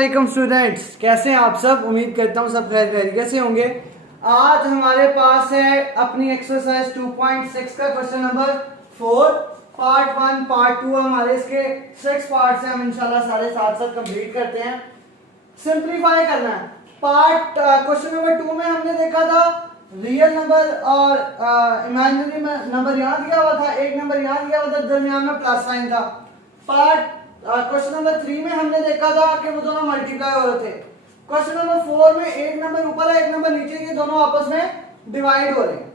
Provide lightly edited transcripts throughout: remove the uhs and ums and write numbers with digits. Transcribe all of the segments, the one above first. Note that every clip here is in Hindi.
वालेकुम स्टूडेंट्स, कैसे हैं आप सब। उम्मीद करता हूँ सब खैरियत से होंगे। आज हमारे पास है अपनी एक्सरसाइज 2.6 का क्वेश्चन नंबर 4 पार्ट 1 पार्ट 2। हमारे इसके 6 पार्ट से हम इंशाल्लाह सारे साथ साथ कंप्लीट करते हैं। सिंप्लीफाई करना है। पार्ट क्वेश्चन नंबर 2 में हमने देखा था रियल नंबर और इमेजिनरी नंबर यहाँ दिया हुआ था, एक नंबर यहाँ दिया हुआ था, दरमियान में प्लस साइन था। पार्ट क्वेश्चन नंबर 3 में हमने देखा था कि वो दोनों मल्टीप्लाई हो रहे थे। क्वेश्चन नंबर 4 में एक नंबर ऊपर है एक नंबर नीचे के, दोनों आपस में डिवाइड हो रहे हैं।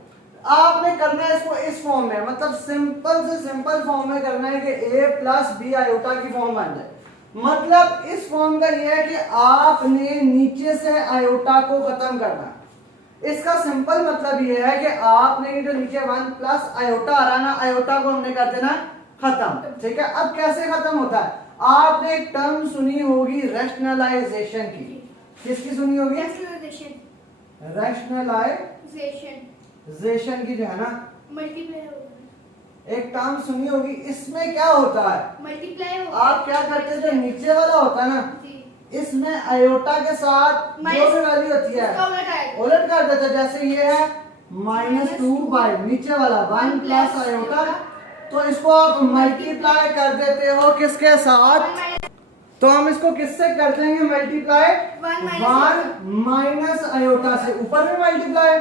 आपने करना है इसको इस फॉर्म में, मतलब सिंपल से सिंपल फॉर्म में करना है कि a प्लस बी आयोटा की फॉर्म बन जाए। मतलब इस फॉर्म का यह है कि आपने नीचे से आयोटा को खत्म करना है। इसका सिंपल मतलब यह है कि आपने जो नीचे 1 प्लस आयोटा आ रहा ना, आयोटा को हमने कर देना खत्म। ठीक है, अब कैसे खत्म होता है। आपने एक टर्म सुनी होगी रैशनलाइजेशन की। किसकी सुनी होगी? रैशनलाइजेशन की, जो है ना एक टर्म सुनी होगी। इसमें क्या होता है, मल्टीप्लाई आप क्या करते हैं, जो नीचे वाला होता है ना, इसमें आयोटा के साथ जो भी वैल्यू होती है उलट कर देते हैं। जैसे ये है -2 बाई नीचे वाला 1 प्लस आयोटा, तो इसको आप मल्टीप्लाई कर देते हो किसके साथ, तो हम इसको किससे कर देंगे मल्टीप्लाई, 1 माइनस आयोटा से। ऊपर भी मल्टीप्लाई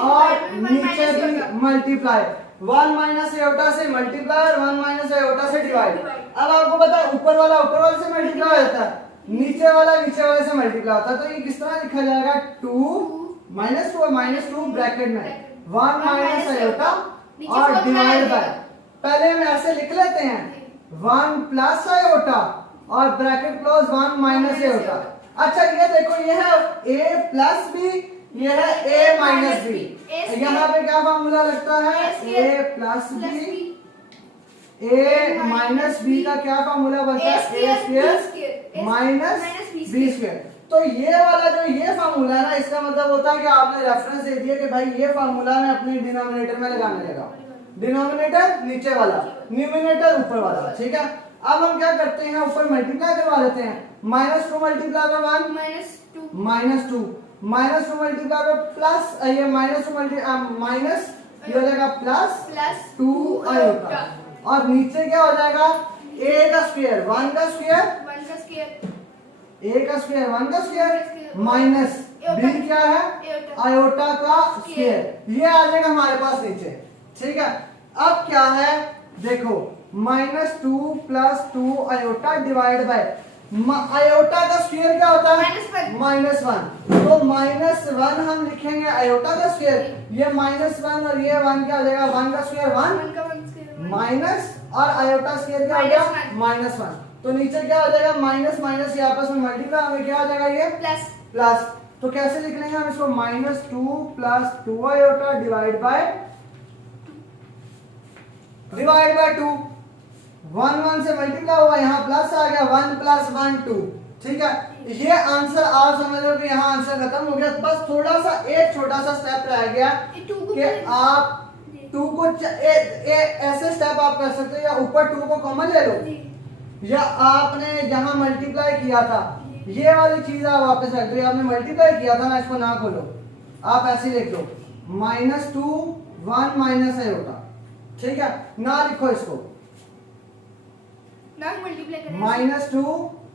और नीचे भी मल्टीप्लाई। 1 माइनस आयोटा से मल्टीप्लाई और 1 माइनस आयोटा से डिवाइड। अब आपको पता है ऊपर वाला से मल्टीप्लाई होता है, नीचे वाला से मल्टीप्लाई होता है। तो ये किस तरह लिखा जाएगा, 2 -2 ब्रैकेट में 1 माइनस आयोटा और डिवाइड बाय, पहले हम ऐसे लिख लेते हैं 1 प्लस आयोटा और ब्रैकेट क्लोज 1 माइनस आयोटा। अच्छा ये देखो, ये है a प्लस बी, ये है a माइनस बी। यहाँ पे क्या फार्मूला लगता है, a plus B, a minus B का क्या फार्मूला बनता है, a square minus B square. तो ये वाला जो ये फार्मूला है ना, इसका मतलब होता है कि आपने रेफरेंस दे दिया कि भाई ये फार्मूला मैं अपने डिनोमिनेटर में लगाने लगा। डिनोमिनेटर नीचे वाला, न्यूमिनेटर ऊपर वाला। ठीक है, अब हम क्या करते हैं, ऊपर मल्टीप्लाई करवा देते हैं। -2 multiply by 1 -2 -2 multiply by plus, ये -2 माइनस ये हो जाएगा प्लस 2 आयोटा, और नीचे क्या हो जाएगा, a का स्क्वायर 1 का स्क्वायर, a का स्क्वायर 1 का स्क्वायर माइनस b क्या है, आयोटा का स्क्वायर। ये आ जाएगा हमारे पास नीचे। ठीक है, अब क्या है देखो, -2 plus 2 iota divide bye, iota का स्क्वायर क्या होता है, -1। तो -1 हम लिखेंगे आयोटा का स्क्वायर, ये -1 और ये 1 क्या हो जाएगा, 1 का स्क्वायर 1 माइनस और आयोटा स्क्वायर क्या हो गया, -1। तो नीचे क्या हो जाएगा, माइनस माइनस, ये आपस में मल्टीप्लाई, हमें क्या हो जाएगा, ये प्लस। तो कैसे लिख लेंगे हम इसको, -2 प्लस 2 आयोटा डिवाइड बाय 2। 1 से मल्टीप्लाई हुआ, यहाँ प्लस आ गया, 1 प्लस 1 2। ठीक है, ये आंसर आप समझ लो कि यहाँ आंसर खत्म हो गया। बस थोड़ा सा एक छोटा सा स्टेप रह गया कि आप 2 को ऐसे स्टेप आप कर सकते हो, या ऊपर 2 को कॉमन ले लो, या आपने जहां मल्टीप्लाई किया था ये वाली चीज आप वापस रख दो। आपने मल्टीप्लाई किया था ना, इसको ना खोलो, आप ऐसे लिख दो -2 1 माइनस आयोटा। ठीक है, ना लिखो इसको, -2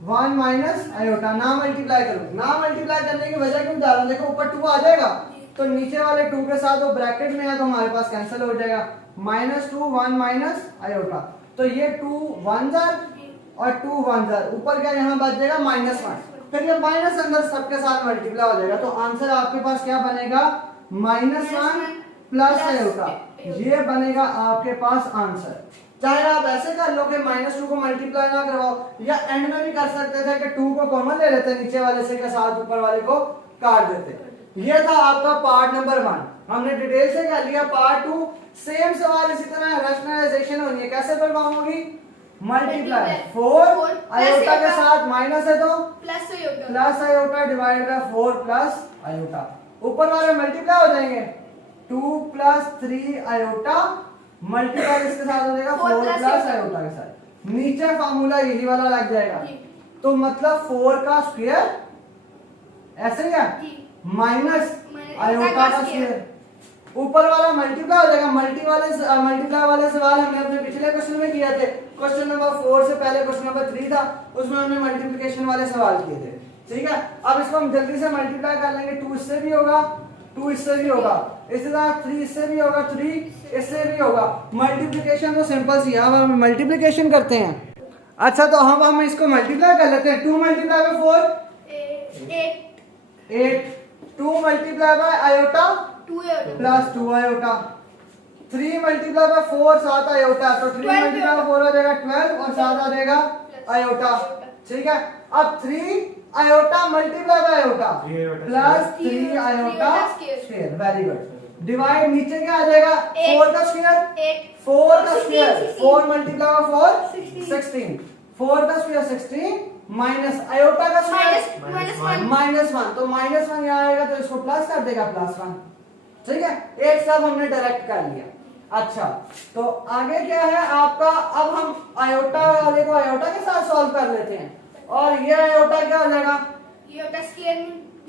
1 माइनस आयोटा, ना मल्टीप्लाई करो। ना मल्टीप्लाई करने की वजह क्यों बता रहा हूं, देखो ऊपर 2 आ जाएगा तो नीचे वाले 2 के साथ वो ब्रैकेट में है तो हमारे पास कैंसिल हो जाएगा, -2 1 माइनस आयोटा। तो ये 2 1 और 2 1 ऊपर क्या यहाँ बच जाएगा -1, फिर ये माइनस अंदर सबके साथ मल्टीप्लाई हो जाएगा। तो आंसर आपके पास क्या बनेगा, -1 प्लस आयोटा, ये बनेगा आपके पास आंसर। चाहे आप ऐसे कर लो कि -2 को मल्टीप्लाई ना करवाओ, या एंड में भी कर सकते थे कि 2 को कॉमन ले लेते, नीचे वाले से के साथ ऊपर वाले को काट देते। ये था आपका पार्ट नंबर 1, हमने डिटेल से कर लिया। पार्ट 2 सेम सवाल इसी तरह रैशनलाइजेशन होनी है। कैसे परफॉर्म होगी, मल्टीप्लाई 4 आयोटा के साथ माइनस है तो plus iota divide bye 4 plus iota, ऊपर वाले मल्टीप्लाई हो जाएंगे, 2 प्लस 3 आयोटा मल्टीप्लाई इसके साथ हो जाएगा 4 प्लस आयोटा के साथ। नीचे फार्मूला यही वाला लग जाएगा, तो मतलब 4 का स्क्वायर ऐसे ही है माइनस आयोटा का स्क्वायर। ऊपर वाला मल्टीप्लाई हो जाएगा। मल्टीप्लाई वाले सवाल हमने अपने पिछले क्वेश्चन में किए थे। क्वेश्चन नंबर 4 से पहले क्वेश्चन नंबर 3 था, उसमें हमने मल्टीप्लिकेशन वाले सवाल किए थे। ठीक है, अब इसको हम जल्दी से मल्टीप्लाई कर लेंगे। 2 इससे भी होगा, 2 इससे भी होगा, इसी तरह 3 इससे भी होगा, 3 इससे भी होगा। मल्टीप्लिकेशन तो सिंपल सी है, अब हम मल्टीप्लिकेशन करते हैं। अच्छा, तो हम इसको मल्टीप्लाई कर लेते हैं। 2 multiply by 4 8, 2 multiply by iota plus 2 iota, 3 multiply by 4 7 iota, तो 3 मल्टीप्लाई बाय 4 हो जाएगा 12 और 7 आ जाएगा आयोटा। ठीक है, अब 3 iota multiply by iota plus 3 iota square. Very good. Divide नीचे क्या आ जाएगा 4 का स्क्वायर, 4 का स्क्वायर 4 मल्टीप्लाई बाय 4 16, 4 का स्क्वायर 16 माइनस आयोटा का स्क्वायर -1, तो -1 यहाँ आएगा तो इसको प्लस कर देगा +1। ठीक है, एक सब हमने डायरेक्ट कर लिया। अच्छा, तो आगे क्या है आपका, अब हम आयोटा वाले को आयोटा के साथ सॉल्व कर लेते हैं। और ये आयोटा क्या हो जाएगा,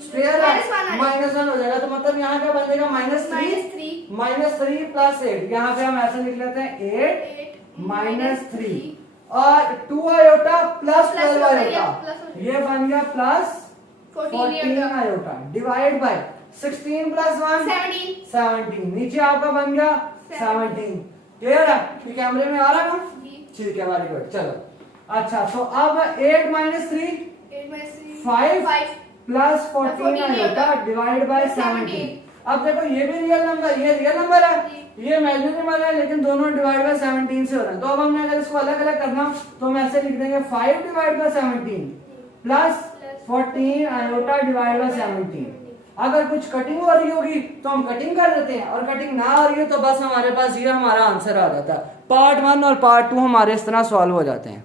स्क्वायर -1 हो जाएगा, तो मतलब यहाँ क्या बन जाएगा -3 प्लस 8। यहाँ पे हम ऐसे लिख लेते हैं 8 -3 और 2 आयोटा प्लस 12 आयोटा, ये बन गया plus 14 iota divide bye 16 plus 1 17, नीचे आपका बन गया 17। क्लियर है, ये कैमरे में आ रहा है ना? ठीक है, वेरी गुड। चलो, अच्छा, तो अब 8 - 3 5 प्लस 14 आयोटा डिवाइड बाय 17। अब देखो ये भी रियल नंबर, ये रियल नंबर है, ये इमेजिनरी नंबर है, लेकिन दोनों डिवाइड बाय 17 से हो रहे हैं। तो अब हमने अगर इसको अलग अलग करना तो हम ऐसे लिख देंगे 5 divide by 17 plus 14 iota divide bye 17। अगर कुछ कटिंग हो रही होगी तो हम कटिंग कर देते हैं, और कटिंग ना हो रही है तो बस हमारे पास ये हमारा आंसर आ जाता है। पार्ट 1 और पार्ट 2 हमारे इस तरह सॉल्व हो जाते हैं।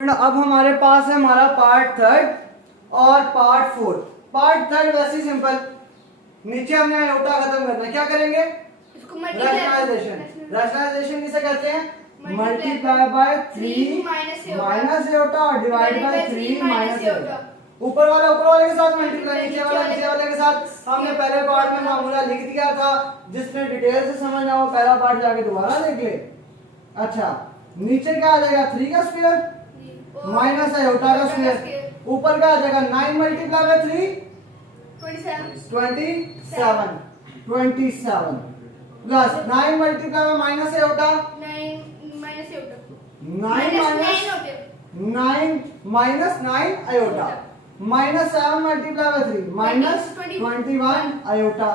अब हमारे पास है हमारा पार्ट 3 और पार्ट 4। पार्ट 3 वैसे ही सिंपल, नीचे हमने आयोटा खत्म करना है, क्या करेंगे, रैशनलाइजेशन किसे कहते हैं, मल्टीप्लाई बाय 3 माइनस आयोटा और डिवाइड बाय 3 माइनस आयोटा। ऊपर वाले के साथ मल्टीप्लाई, नीचे वाले के साथ। हमने पहले पार्ट में फार्मूला लिख दिया था, जिसने डिटेल से समझना हो पहला पार्ट जाके दोबारा देख ले। अच्छा, नीचे क्या आ जाएगा 3 का स्क्वायर माइनस आयोटा का स्क्वायर, ऊपर क्या आ जाएगा 9 multiply by 3 27 plus 9 multiply by minus iota 9 iota minus 7 multiply by 3 -21 iota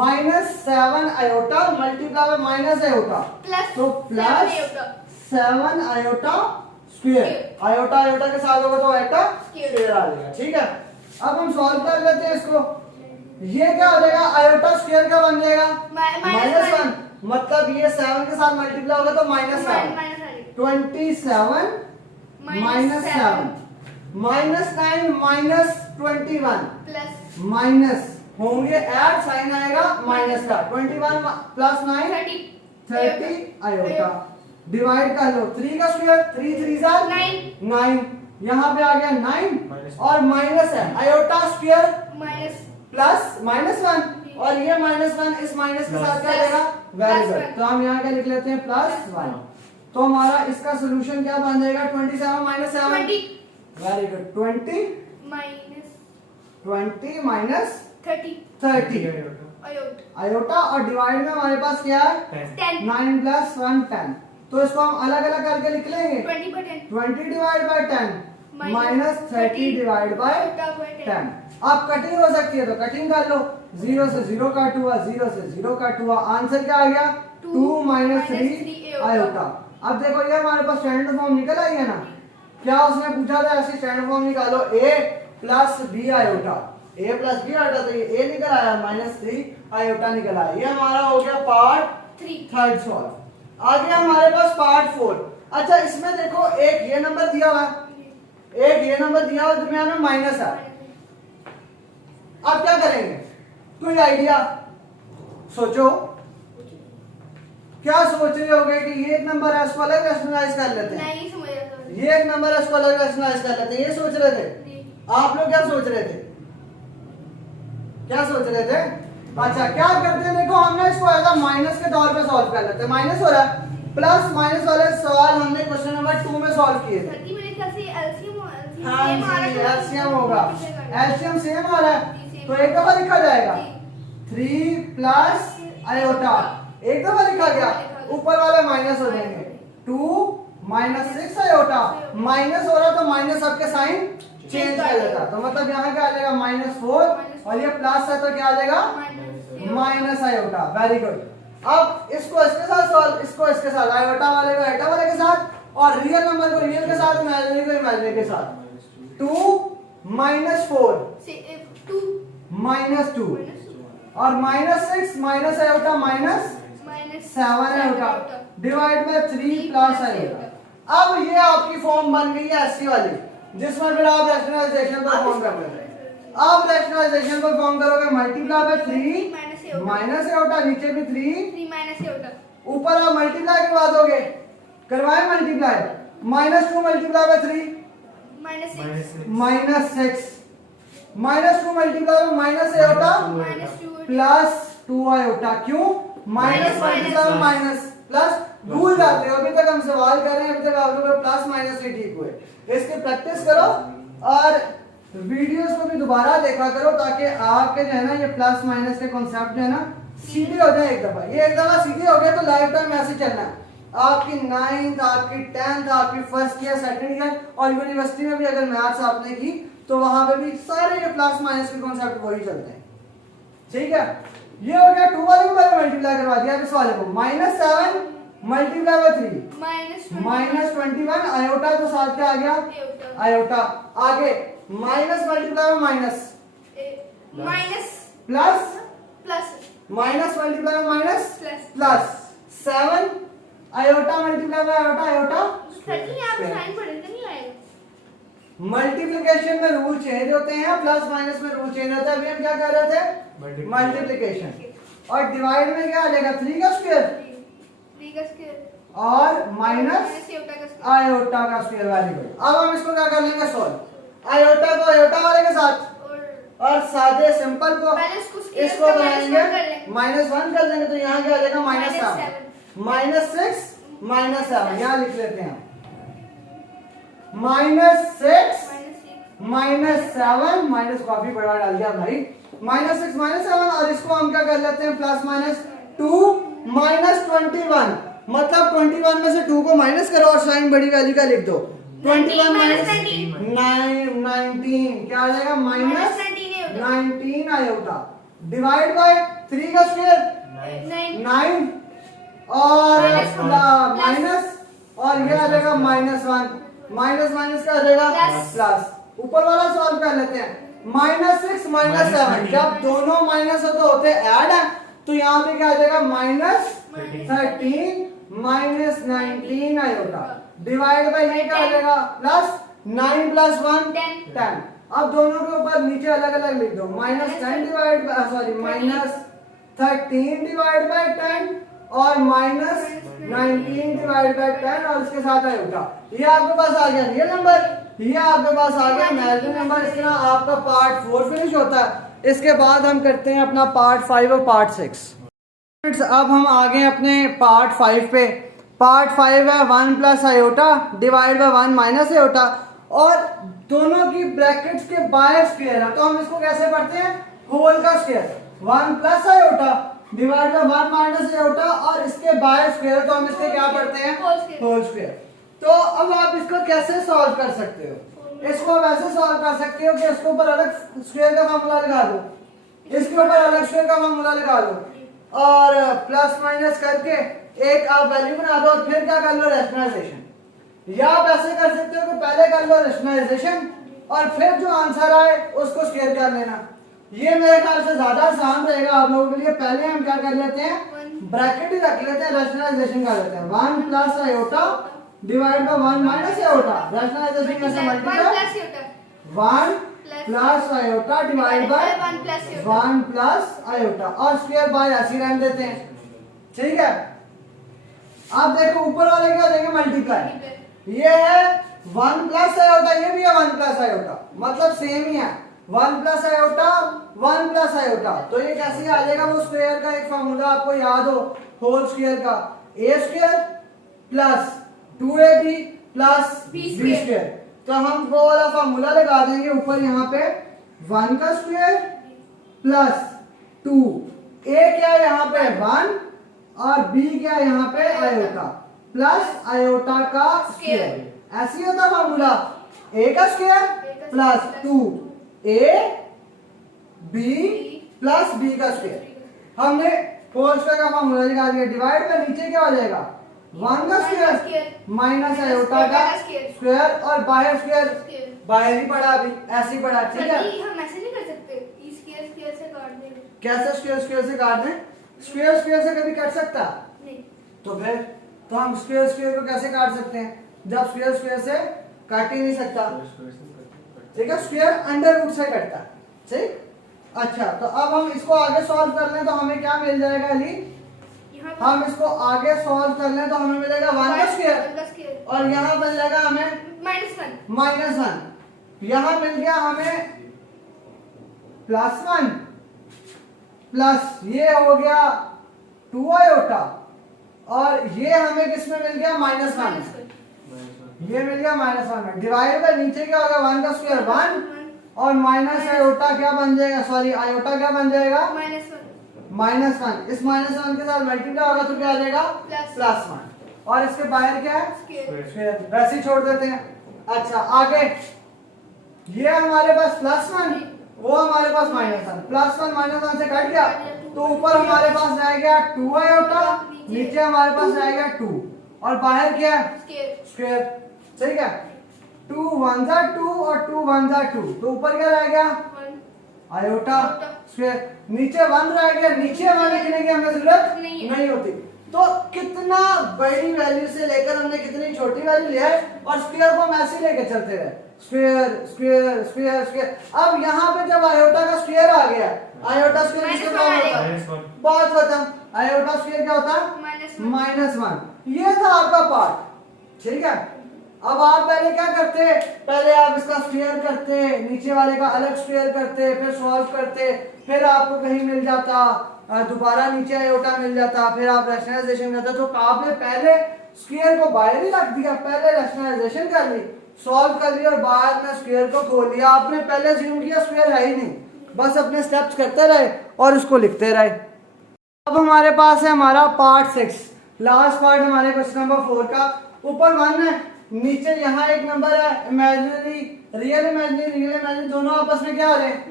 minus 7 iota multiply by minus iota, तो प्लस 7 आयोटा स्क्वायर। आयोटा के साथ होगा तो आयोटा स्क्वायर आ जाएगा। ठीक है, अब हम सॉल्व कर लेते हैं इसको। ये क्या हो जाएगा, आयोटा स्क्वायर क्या बन जाएगा -1, मतलब ये 7 के साथ मल्टीप्लाई होगा तो -1 27 -7 -9 -21 माइनस होंगे ऐड, साइन आएगा माइनस का, 21 प्लस 9 30 आयोटा डिवाइड कर लो 3 का स्क्वायर 3 3 9, यहाँ पे आ गया 9 और माइनस है आयोटा स्क्वायर प्लस -1 और ये -1 इस माइनस के साथ क्या देगा, वेरी गुड। तो हम यहाँ क्या लिख लेते हैं +1। तो हमारा इसका सोल्यूशन क्या बन जाएगा 27 - 7 वेरी गुड 20 माइनस 30 आयोटा और डिवाइड में हमारे पास क्या है 9 प्लस 1 10। तो इसको हम अलग अलग करके लिख लेंगे 20 divide by 10 minus 30 divide by 10। अब कटिंग हो सकती है तो कटिंग कर लो, 0 से 0 कट हुआ, 0 से 0 कट हुआ, आंसर क्या आ गया 2 - 3 आयोटा। अब देखो ये हमारे पास स्टैंडर्ड फॉर्म निकल आई है ना, क्या उसने पूछा था ऐसे स्टैंडर्ड फॉर्म निकालो a plus b iota, a plus b iota, तो ये a निकल आया -3 आयोटा निकल आया। ये हमारा हो गया पार्ट 3 सॉल्व। आगे हमारे पास पार्ट 4। अच्छा, इसमें देखो एक ये नंबर दिया हुआ है, एक ये नंबर दिया हुआ, दरमियान में माइनस है। अब क्या करेंगे, कोई आइडिया सोचो, क्या सोच रहे होगे कि ये एक नंबर है, इसको अलग रैशनलाइज कर लेते हैं। ये एक नंबर है, इसको अलग रैशनलाइज कर लेते हैं। ये सोच रहे थे आप लोग, क्या सोच रहे थे, क्या सोच रहे थे? अच्छा क्या करते हैं, देखो हमने इसको एज माइनस के तौर पे सॉल्व कर लेते हैं। माइनस हो रहा है, प्लस माइनस वाले सवाल हमने क्वेश्चन नंबर 2 में सॉल्व किए थे। हाँ जी, एलसीएम होगा, एलसीएम सेम आ रहा है तो एक दफा लिखा जाएगा 3 प्लस आयोटा, एक दफा लिखा गया, ऊपर वाले माइनस हो जाएंगे 2 माइनस 6 आयोटा, माइनस हो रहा तो माइनस आपके साइन चेंज कर देता, तो मतलब यहाँ क्या आ जाएगा -4 और ये प्लस है तो क्या आ जाएगा माइनस आयोटा। Very good. अब इसको इसके साथ सॉल्व, इसको इसके साथ, आयोटा वाले को आयोटा वाले के साथ और रियल नंबर को रियल के साथ, इमेजिनरी को इमेजिनरी के साथ। 2 माइनस 4 माइनस 2 और -6 minus iota -7 iota divide bye 3 plus iota. अब ये आपकी फॉर्म बन गई है ऐसी वाली, जिसमें फिर आप रैशनलाइजेशन परफॉर्म कर रहे हैं। अब रैशनलाइजेशन परफॉर्म करोगे, मल्टीप्लाई बाय 3 माइनस आयोटा, नीचे भी 3 माइनस आयोटा, ऊपर आप मल्टीप्लाई करवा दोगे, करवाए multiply, -2 multiply by 3 -6 -2 multiply by minus iota +2 iota. क्यों? माइनस मल्टीप्लाई माइनस प्लस, भूल जाते हो, अभी तक हम सवाल कर रहे हैं, अभी तक आप लोग प्लस माइनस ही ठीक हुए। इसकी प्रैक्टिस करो और वीडियोस को भी दोबारा देखा करो ताकि आपके जो है ना ये प्लस माइनस के कॉन्सेप्ट जो है ना सीधे हो जाए एक दफा। ये एक दफा सीधे हो गए तो लाइफ टाइम ऐसे चलना है। आपकी 9th, आपकी 10th, आपकी फर्स्ट ईयर, सेकंड ईयर और यूनिवर्सिटी में भी अगर मैथ्स आपने की तो वहां पे भी सारे ये प्लस माइनस के कॉन्सेप्ट वही चलते हैं। ठीक है, ये हो गया 2 वाले को पहले मल्टीप्लाई करवा दिया, इस वाले को -7 मल्टीप्लाई बाय 3 -21 आयोटा तो साथ क्या आ गया आयोटा। आगे minus multiply by minus plus minus multiply by minus plus 7 iota multiply by iota iota. Multiplication में रूल चेंज होते हैं, प्लस माइनस में रूल चेंज होता है। अभी हम क्या कर रहे थे मल्टीप्लिकेशन, और डिवाइड में क्या आ जाएगा 3 का स्क्वायर और माइनस आयोटा का स्क्वायर। Very good. अब हम इसको क्या कर लेंगे सॉल्व, आयोटा को आयोटा वाले के साथ और सादे सिंपल को इसको बनाएंगे -1 कर देंगे तो यहाँ क्या आ जाएगा -7 -6 -7 यहाँ लिख लेते हैं -6 -7 माइनस काफी बड़ा डाल दिया भाई, -6 -7 और इसको हम क्या कर लेते हैं +-2 -21 मतलब 21 में से 2 को माइनस करो और साइन बड़ी वैल्यू का लिख दो। 21 -19 क्या आ जाएगा -19 आयोटा डिवाइड बाय 3 का स्क्वायर 9 और माइनस और ये आ जाएगा -1 माइनस का आ जाएगा प्लस। ऊपर वाला सॉल्व कर लेते हैं -6 -7 जब दोनों माइनस हो तो होते ऐड है तो यहाँ पे क्या आ जाएगा -13 -19 आयोटा डिवाइड बाय ये क्या आ जाएगा +9 + 1 10। अब दोनों के ऊपर नीचे अलग अलग लिख दो -10 डिवाइड बाय -13 डिवाइड बाय 10 और -19 डिवाइड बाय 10 और इसके साथ आयोटा। ये आपके पास आ गया रियल नंबर, ये आपके पास आ गया इमेजिनरी नंबर। इस तरह आपका पार्ट 4 फिनिश होता है। इसके बाद हम करते हैं अपना पार्ट 5 और पार्ट 6। अब हम आ गए अपने पार्ट 5 पे। पार्ट 5 है 1 + iota divide by 1 minus iota और दोनों की ब्रैकेट्स के बाय स्क्वायर है तो हम इसको कैसे पढ़ते हैं होल का square 1 + iota divide by 1 minus iota और इसके बाय स्क्वायर तो हम इसके क्या पढ़ते हैं होल स्क्वायर। तो अब आप इसको कैसे सॉल्व कर सकते हो, इसको वैसे सॉल्व कर सकते हो कि इसके ऊपर अलग स्क्वायर का फार्मूला लगा दो, इसके ऊपर अलग स्क्वायर का फार्मूला लगा दो और प्लस माइनस करके एक आप वैल्यू बना दो और फिर क्या कर लो रैशनलाइजेशन। या आप ऐसे कर सकते हो कि पहले कर लो रैशनलाइजेशन और फिर जो आंसर आए उसको स्क्वायर कर लेना। ये मेरे ख्याल से ज्यादा आसान रहेगा आप लोगों के लिए। पहले हम क्या कर लेते हैं ब्रैकेट ही रख लेते हैं, रैशनलाइजेशन कर लेते हैं 1 + iota divide by 1 minus iota. Rationalisation में से multiply 1 + iota divide by 1 + iota और स्क्वायर बाय ऐसे रहने देते हैं। ठीक है, आप देखो ऊपर वाले क्या देंगे मल्टीप्लाई, ये है 1 प्लस आयोटा, ये भी है 1 प्लस आयोटा, मतलब सेम ही है। 1 प्लस आयोटा 1 प्लस आयोटा, तो ये कैसे आ जाएगा? वो स्क्वायर का एक फॉर्मूला आपको याद हो, होल स्क्वायर का, A square plus 2ab plus B square. तो हम वो वाला फॉर्मूला लगा देंगे ऊपर यहाँ पे, 1 का स्क्वायर प्लस 2, ए क्या है यहाँ पे 1 और बी क्या है यहाँ पे आयोटा, प्लस आयोटा का स्क्वायर। ऐसे ही होता फॉर्मूला, ए का square plus 2 A B plus B का स्क्वायर। हमने होल स्क्वायर का फॉर्मूला निकाल दिया, डिवाइड का नीचे क्या हो जाएगा 1 का स्क्वायर माइनस आयोटा का स्क्वायर, और बाहर स्क्वायर बाहर ही पड़ा, अभी ऐसे ही पड़ा, ठीक है। हम ऐसे नहीं कर सकते, ई स्क्वायर स्क्वायर से काट देंगे। कैसे स्क्वायर स्क्वायर से काट दें? स्क्वायर स्क्वायर से कभी कट सकता नहीं, तो फिर तो हम स्क्वायर स्क्वायर को कैसे काट सकते हैं जब स्क्वायर स्क्वायर से काट ही नहीं सकता, ठीक है। स्क्वायर अंडर रूट से कटता है, ठीक। अच्छा, तो अब हम इसको आगे सॉल्व कर लें तो हमें क्या मिल जाएगा अली? हम इसको आगे सॉल्व कर लें तो हमें मिलेगा 1 का स्क्वायर, और यहाँ मिल जाएगा हमें -1, यहाँ मिल गया हमें +1 प्लस ये हो गया 2 आयोटा, और ये हमें किसमें मिल गया -1, ये मिल गया -1 में। डिवाइड बाय नीचे क्या होगा 1 का स्क्वायर 1 और माइनस आयोटा क्या बन जाएगा, सॉरी आयोटा क्या बन जाएगा -1। इस -1 के साथ मल्टीप्लाई होगा तो क्या आ जाएगा +1, और इसके बाहर क्या है स्क्वायर, वैसे ही छोड़ देते हैं। अच्छा, आगे ये हमारे पास +1, वो हमारे पास -1, +1 -1 से कट गया, तो ऊपर हमारे पास रह गया 2 आयोटा, नीचे हमारे पास रहेगा 2, और बाहर क्या है स्क्वायर, ठीक है। 2 1 जा 2 और 2 1 जा 2, तो ऊपर क्या रह गया आयोटा स्क्वायर, नीचे 1 रह गया, नीचे 1 लिखने की हमें जरूरत नहीं होती। तो कितना बड़ी वैल्यू से लेकर हमने कितनी छोटी वैल्यू लिया है, और स्क्वायर को हम ऐसे लेके चलते रहे, स्क्वायर स्क्वायर स्क्वायर स्क्वायर। अब यहाँ पे जब आयोटा का स्क्वायर आ गया, आयोटा स्क्वायर किसके बराबर होता है, बहुत खत्म, आयोटा स्क्वायर क्या होता है -1। ये था आपका पार्ट, ठीक है। अब आप पहले क्या करते, पहले आप इसका स्क्वायर करते, नीचे वाले का अलग स्क्वायर करते, फिर सॉल्व करते, फिर आपको कहीं मिल जाता, दोबारा नीचे आयोटा मिल जाता, फिर आप रैशनलाइजेशन करते। तो आपने पहले स्क्वायर को बाहर ही रख दिया, पहले रैशनलाइजेशन कर ली, सॉल्व कर लिया, और बाद में स्क्वायर को खोल लिया। आपने पहले अज्यूम किया स्क्वायर है ही नहीं, बस अपने स्टेप्स करते रहे और उसको लिखते रहे। अब हमारे पास है हमारा पार्ट 6, लास्ट पार्ट हमारे क्वेश्चन नंबर 4 का। ऊपर 1 है, नीचे यहाँ एक नंबर है, इमेजिनरी रियल इमेजिनरी दोनों आपस में क्या हो रहे हैं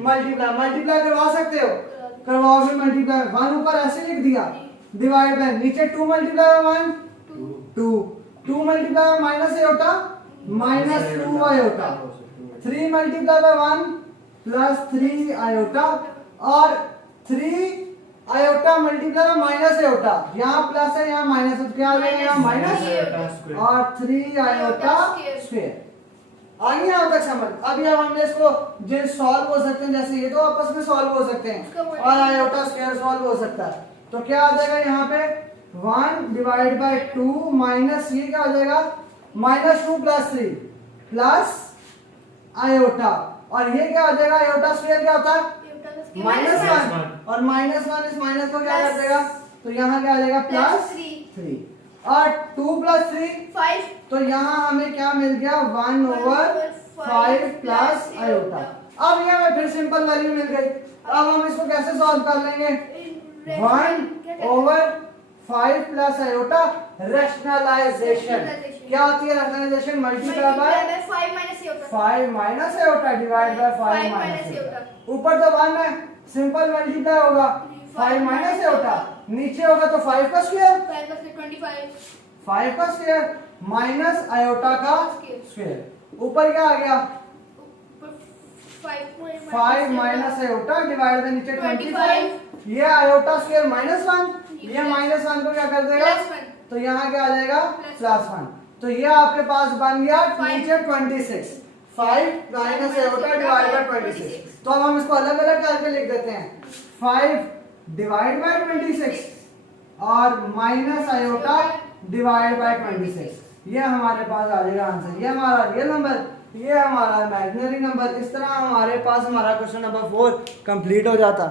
मल्टीप्लाई करवा सकते हो, करवाओगे मल्टीप्लाई। 1 ऊपर ऐसे लिख दिया, डिवाइड बाय नीचे 2 multiply by 1 2 multiply by minus iota -2 iota, 3 multiply by 1 +3 iota, और 3 iota multiply by minus iota, यहाँ प्लस है यहाँ माइनस है, तो क्या आ जाएगा यहाँ माइनस, और 3 आयोटा स्क्वायर। आगे यहाँ तक समझ। अभी अब हमने इसको जो सॉल्व हो सकते हैं, जैसे ये तो आपस में सॉल्व हो सकते हैं, और आयोटा स्क्वायर सॉल्व हो सकता है, तो क्या आ जाएगा यहाँ पे 1 डिवाइड बाय 2 माइनस ये क्या हो जाएगा -2 + 3 प्लस आयोटा, और ये क्या हो जाएगा आयोटा स्क्वायर क्या होता है -1, और -1 इस माइनस को क्या कर देगा, तो यहाँ क्या आ जाएगा +3, और 2 + 3 5, तो यहाँ हमें क्या मिल गया 1/5 प्लस आयोटा। अब ये हमें फिर सिंपल वैल्यू मिल गई। अब हम इसको कैसे सॉल्व कर लेंगे, 1/5 प्लस आयोटा, रैशनलाइजेशन क्या होती है rationalisation, multiply by 5 minus iota divide by 5 minus iota. ऊपर तो 1 है, सिंपल मल्टीप्लाई होगा 5 माइनस आयोटा, नीचे होगा तो 5 का स्क्वायर 5 का स्क्वायर माइनस आयोटा का स्क्वायर। ऊपर क्या आ गया 5 माइनस आयोटा डिवाइड बाय नीचे 25, ये आयोटा स्क्वायर -1, ये -1 को क्या कर देगा, तो यहाँ क्या आ जाएगा +1, तो ये आपके पास बन गया नीचे 26, 5 माइनस आयोटा डिवाइड बाय 26। तो अब हम इसको अलग अलग करके लिख देते हैं, 5 डिवाइड बाय 26 और माइनस आयोटा डिवाइड बाय 26। ये हमारे पास आ जाएगा आंसर। ये हमारा रियल नंबर, ये हमारा इमेजिनरी नंबर। इस तरह हमारे पास हमारा क्वेश्चन नंबर 4 कंप्लीट हो जाता।